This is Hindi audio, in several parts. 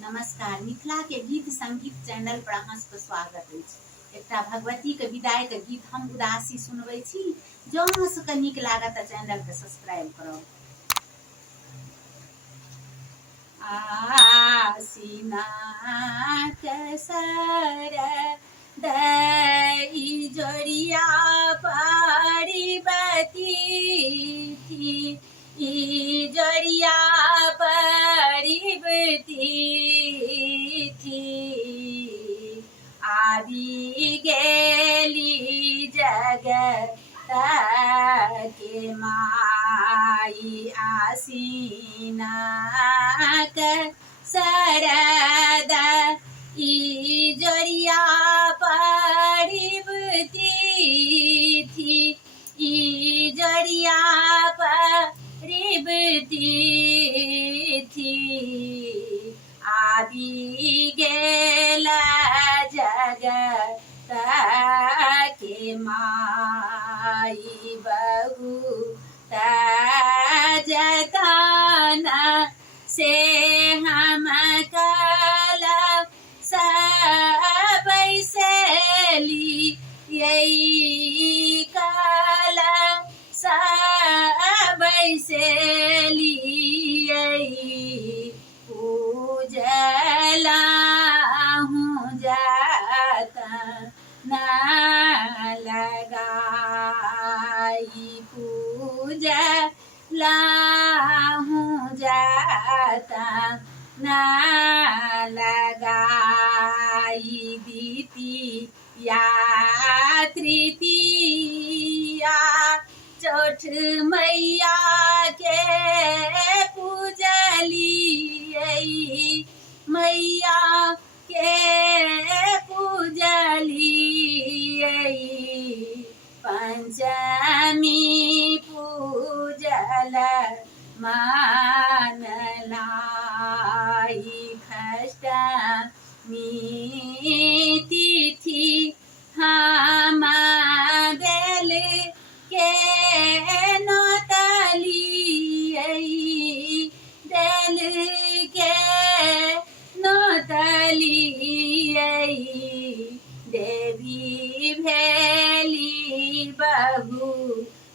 नमस्कार। मिथिला के गीत संगीत चैनल पर अहाँ सबके स्वागत अछि। एकटा भगवती के विदाई के गीत हम उदासी सुनबै छी। जँ अहाँ सबके नीक लागत तऽ चैनल के सब्सक्राइब करब। आसीना कसर दई जोड़िया परिबती थी, ई जोड़िया परिबती थी। आबि गेली जगत के माई आसीना सरद ई जोड़िया परिबती थी, ई जोड़िया परिबती थी। आबि गेल जगत के माई बहुत जतन से हम कल सब सैली यही कल सब सैली यही पूजला हूँ जाता न लगाई, पूजला हूँ जाता न लगाई। द्वितीया तृतीया चौठ मैया के पूजली मैया के पूजली। पंचमी पूजल मानलाई, षष्ठमी तिथि हम बेल के नोतली बेल के नोतली। देवी भेली बहुत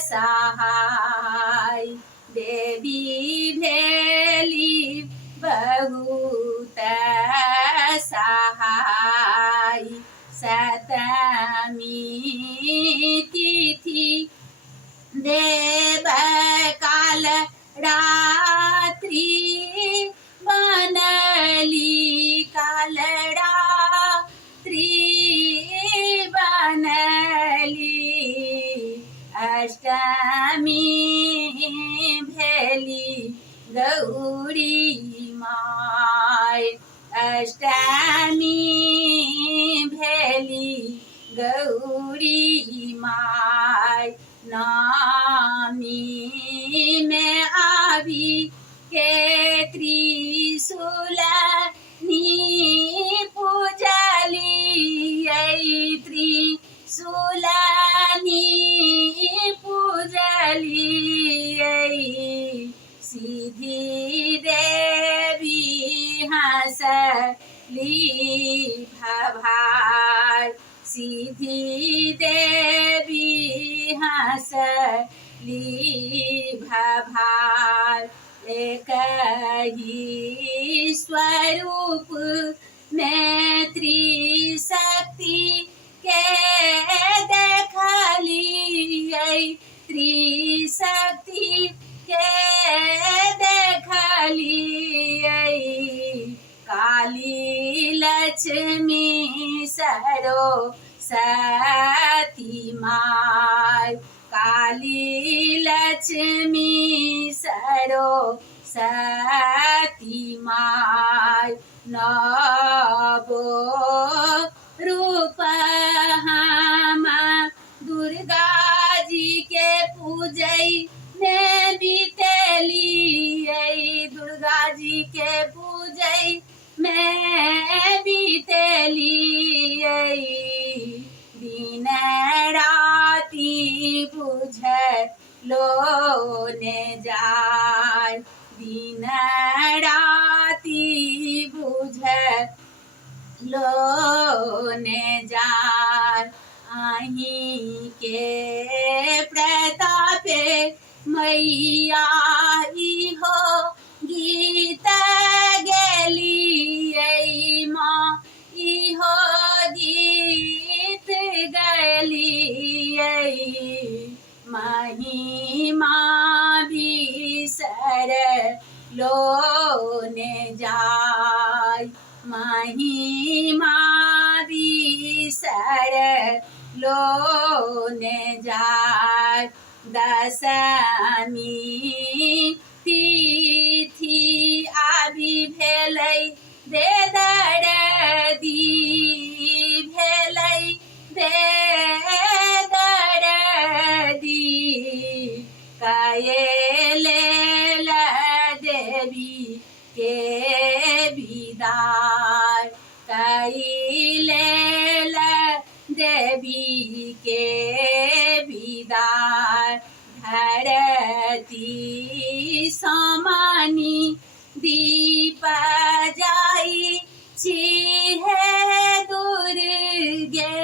सहाय, देवी भेली बहुत सहाय। सतमी तिथि देव काल रात्रि बनली, काल रात्रि बनली। अष्टमी भेली गौरी माय, अष्टमी भेली गौरी माय। नवमी में आबि के त्रिशूलनी पूजली त्रिशूलनी पूजली। सीधी देवी हंसली भभार, सीधी देवी हंसली भभार। एक ही स्वरूप में त्रिशक्ति के देखली त्रिशक्ति के देखली। काली लक्ष्मी सरस्वती माय, काली लक्ष्मी सरस्वती माय। नवो रूप हम दुर्गा जी के पूजै में बीतेली, दुर्गा जी के पूजै में बीतेली। दिन राति बुझलो ने जाय, दिन राति बुझ लो ने जार आही के प्रतापे मैया इहो गीत गेली माँ इहो गीत गली महिमा बिसर लो ने जाय महिमा बिसर लो ने जाय दशमी तिथि आबि भेलै दे दर्दी भेलै दे दर्दी कएले देवी के विदाई कएले देवी के विदाई धरती समानी दीप जाई छिहे दुर्गे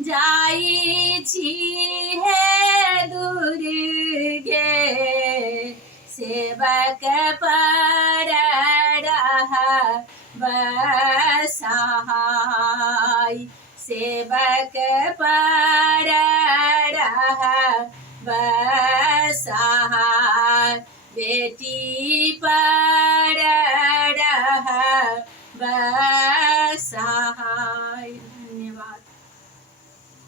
जाई छिहे दुर्गे सेवक पर बसहाय सेवक पर बसहाय बेटी पर बसहाय।